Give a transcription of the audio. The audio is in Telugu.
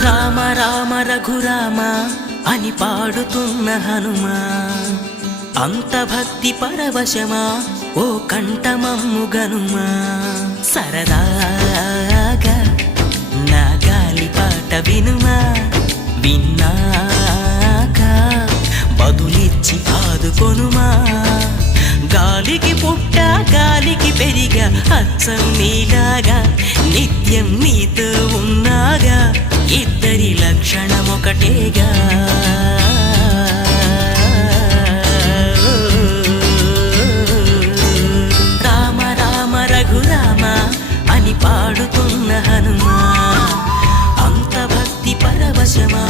రామ రామ రఘురామ అని పాడుతున్న హనుమా, అంత భక్తి పరవశమా ఓ కంఠమమ్ము గనుమా. సరదాగా నా గాలి పాట వినుమా, విన్నాక బదులిచ్చి ఆదుకొనుమా. గాలికి పుట్ట గాలికి పెరిగా అచ్చం నీలాగా, నిత్యం నీతో ఉన్నాగా, ఇద్దరి లక్షణం ఒకటేగా. రామ రామ రఘురామ అని పాడుతున్న హనుమా, అంత భక్తి పరవశమా